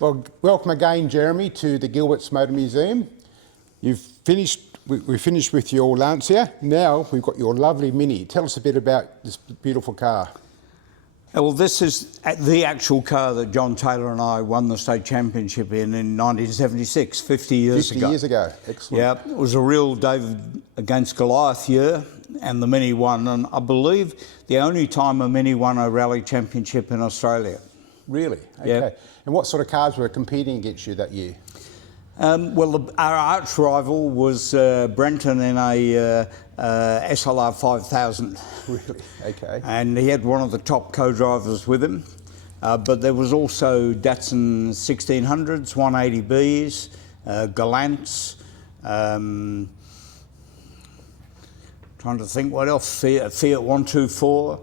Well, welcome again, Jeremy, to the Gilbert's Motor Museum. We finished with your Lancia. Now we've got your lovely Mini. Tell us a bit about this beautiful car. Well, this is the actual car that John Taylor and I won the state championship in 1976, 50 years ago. 50 years ago, excellent. Yeah, it was a real David against Goliath year, and the Mini won, and I believe the only time a Mini won a rally championship in Australia. Really? Okay. Yep. And what sort of cars were competing against you that year? Well, our arch rival was Brenton in a SLR 5000. Really? Okay. And he had one of the top co-drivers with him. But there was also Datsun 1600s, 180Bs, Gallants, trying to think what else, Fiat 124.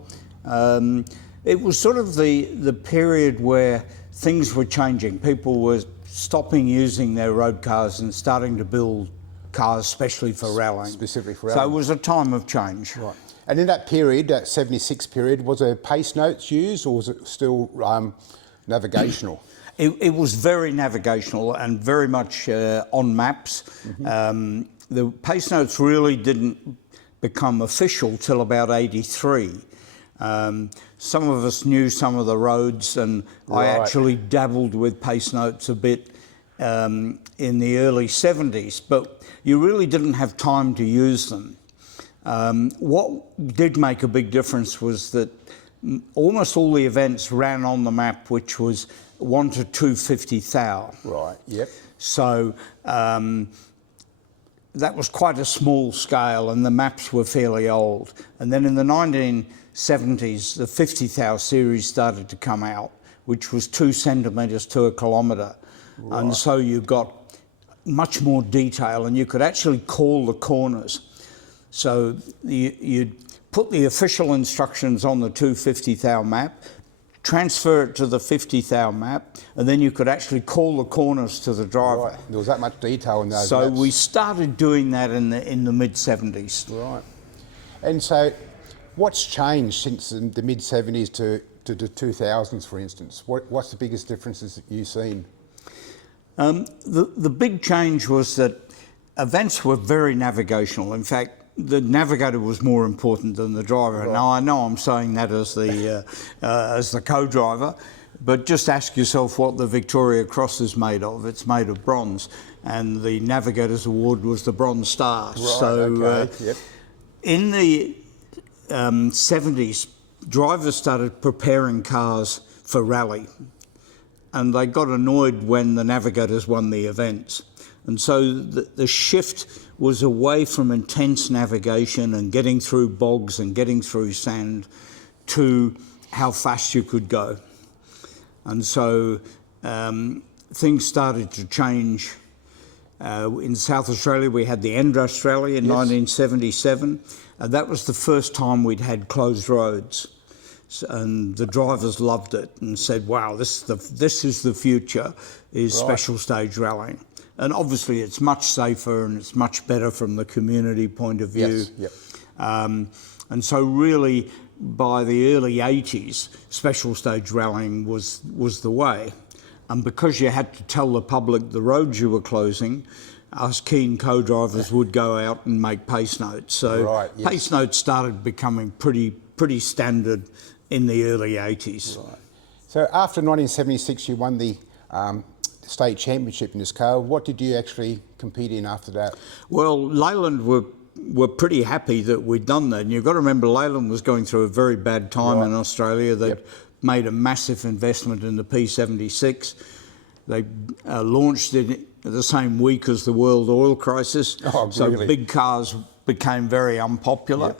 It was sort of the period where things were changing. People were stopping using their road cars and starting to build cars especially for rallying. Specifically for rallying. So it was a time of change. Right. And in that period, that 76 period, was there pace notes used or was it still navigational? It was very navigational and very much on maps. Mm-hmm. The pace notes really didn't become official till about 83. Some of us knew some of the roads, and right. I actually dabbled with pace notes a bit in the early 70s, but you really didn't have time to use them. What did make a big difference was that almost all the events ran on the map, which was 1 to 250 thou. Right, yep. So that was quite a small scale, and the maps were fairly old. And then in the 1970s, the 50 thou series started to come out, which was 2 centimetres to a kilometre. Right. And so you got much more detail, and you could actually call the corners. So you'd put the official instructions on the 250 thou map, transfer it to the 50 thou map, and then you could actually call the corners to the driver. Right. There was that much detail in those So maps. we started doing that in the mid-70s. Right. And so what's changed since the mid-70s to the 2000s, for instance? What's the biggest differences that you've seen? The big change was that events were very navigational. In fact, the navigator was more important than the driver. Right. Now, I know I'm saying that as the co-driver, but just ask yourself what the Victoria Cross is made of. It's made of bronze, and the Navigators Award was the Bronze Star. Right, so okay. Yep. In the 70s, drivers started preparing cars for rally, and they got annoyed when the Navigators won the events. And so the shift was away from intense navigation and getting through bogs and getting through sand to how fast you could go. And so things started to change. In South Australia, we had the End Australia in 1977. And that was the first time we'd had closed roads. And the drivers loved it and said, wow, this is the future, is right. Special stage rallying. And obviously it's much safer and it's much better from the community point of view. Yes, yep. And so really by the early 80s, special stage rallying was the way. And because you had to tell the public the roads you were closing, us keen co-drivers would go out and make pace notes. So right, yes. Pace notes started becoming pretty standard in the early 80s. Right. So after 1976, you won the state championship in this car. What did you actually compete in after that? Well, Leyland were pretty happy that we'd done that. And you've got to remember, Leyland was going through a very bad time right. in Australia. They'd made a massive investment in the P76. They launched it the same week as the world oil crisis. Oh, so really? Big cars became very unpopular.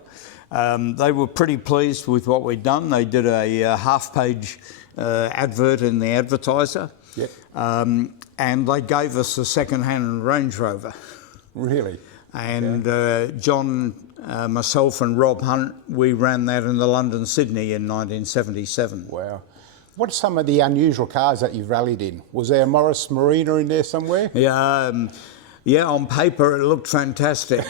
Yep. They were pretty pleased with what we'd done. They did a half-page advert in the Advertiser. Yep. And they gave us a second-hand Range Rover. Really? And John, myself and Rob Hunt, we ran that in the London-Sydney in 1977. Wow. What's some of the unusual cars that you've rallied in? Was there a Morris Marina in there somewhere? Yeah, Yeah, on paper it looked fantastic.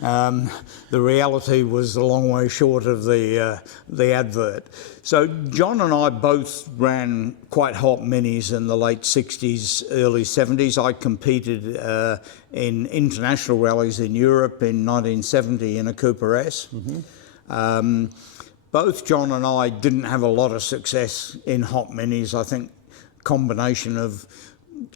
The reality was a long way short of the advert. So John and I both ran quite hot minis in the late 60s, early 70s. I competed in international rallies in Europe in 1970 in a Cooper S. Both John and I didn't have a lot of success in hot minis. I think combination of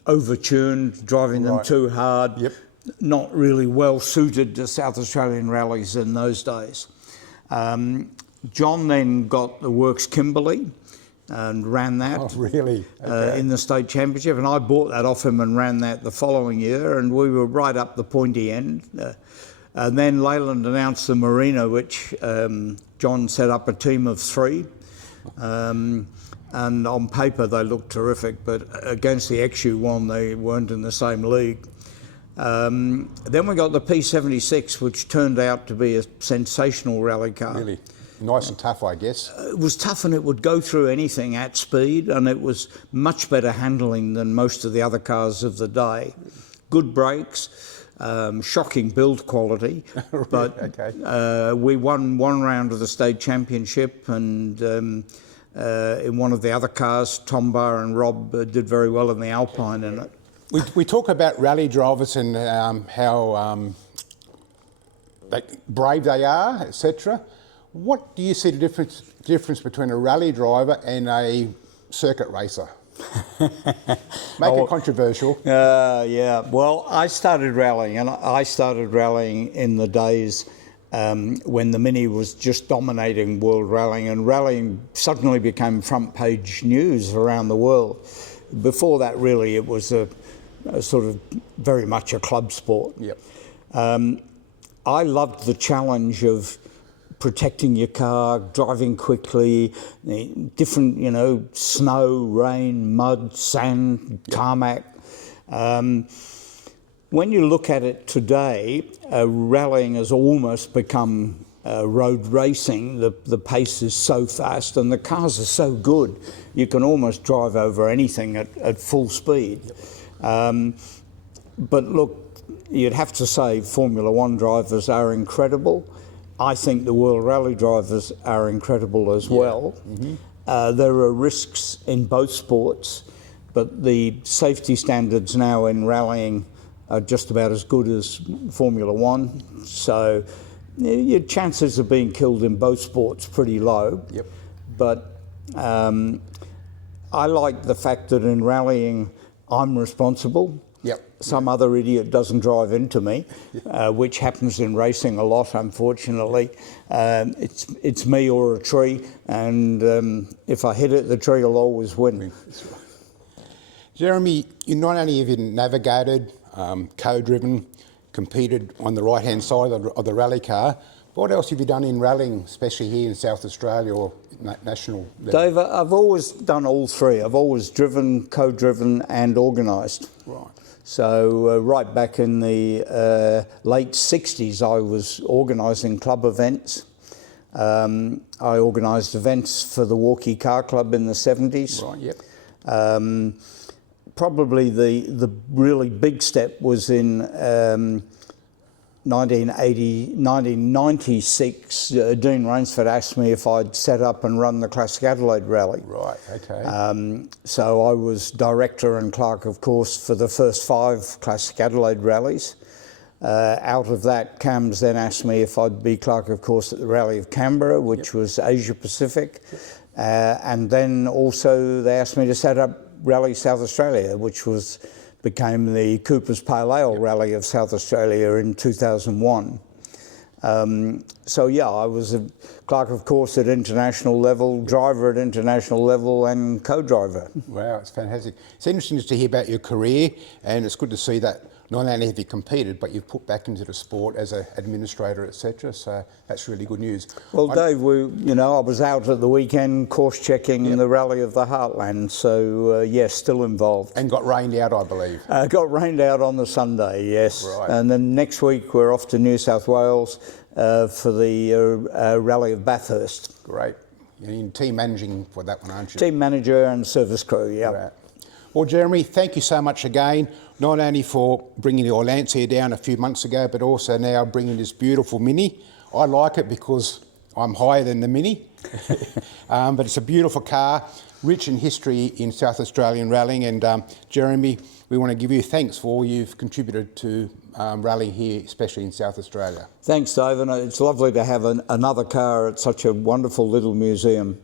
over-tuned, driving them too hard, not really well suited to South Australian rallies in those days. John then got the Works Kimberley and ran that. Oh, really? Okay. In the state championship, and I bought that off him and ran that the following year, and we were right up the pointy end. And then Leyland announced the Marina, which John set up a team of 3. And on paper they looked terrific, but against the XU1 they weren't in the same league. Then we got the P76, which turned out to be a sensational rally car. Really? Nice and tough, I guess. It was tough, and it would go through anything at speed, and it was much better handling than most of the other cars of the day. Good brakes, shocking build quality, but we won one round of the state championship, and in one of the other cars, Tom Barr and Rob did very well in the Alpine in it. We talk about rally drivers and how brave they are, etc. What do you see the difference between a rally driver and a circuit racer? Make it controversial. Yeah. Well, I started rallying in the days when the Mini was just dominating world rallying, and rallying suddenly became front page news around the world. Before that, really, it was a sort of very much a club sport. Yep. I loved the challenge of protecting your car, driving quickly, different, snow, rain, mud, sand, tarmac. When you look at it today, rallying has almost become road racing. The pace is so fast and the cars are so good, you can almost drive over anything at full speed. But look, you'd have to say Formula One drivers are incredible. I think the World Rally drivers are incredible as well. There are risks in both sports, but the safety standards now in rallying are just about as good as Formula One. So your chances of being killed in both sports pretty low. Yep. But I like the fact that in rallying I'm responsible. Yep. Some other idiot doesn't drive into me, which happens in racing a lot, unfortunately. It's me or a tree, and if I hit it, the tree will always win. Jeremy, you not only have you navigated, co-driven, competed on the right-hand side of the rally car, what else have you done in rallying, especially here in South Australia or national level? Dave, I've always done all 3. I've always driven, co-driven and organised. Right. So right back in the late 60s, I was organising club events. I organised events for the Walkie Car Club in the 70s. Right, yep. Probably the really big step was in 1996. Dean Rainsford asked me if I'd set up and run the Classic Adelaide Rally. Right, okay. So I was director and clerk of course for the first 5 Classic Adelaide rallies. Out of that, CAMS then asked me if I'd be clerk of course at the Rally of Canberra, which was Asia Pacific. And then also they asked me to set up Rally South Australia, which became the Cooper's Pale Ale Rally of South Australia in 2001. So yeah, I was a clerk of course at international level, driver at international level and co-driver. Wow, it's fantastic. It's interesting to hear about your career, and it's good to see that not only have you competed, but you've put back into the sport as an administrator, etc. So that's really good news. Well, Dave, I was out at the weekend course checking the Rally of the Heartland, so yes, still involved. And got rained out, I believe. Got rained out on the Sunday, yes. Right. And then next week we're off to New South Wales for the Rally of Bathurst. Great. You're in team managing for that one, aren't you? Team manager and service crew, yeah. Right. Well, Jeremy, thank you so much again, not only for bringing your Lancia down a few months ago, but also now bringing this beautiful Mini. I like it because I'm higher than the Mini, but it's a beautiful car, rich in history in South Australian rallying. And Jeremy, we want to give you thanks for all you've contributed to rallying here, especially in South Australia. Thanks, Dave, and it's lovely to have another car at such a wonderful little museum.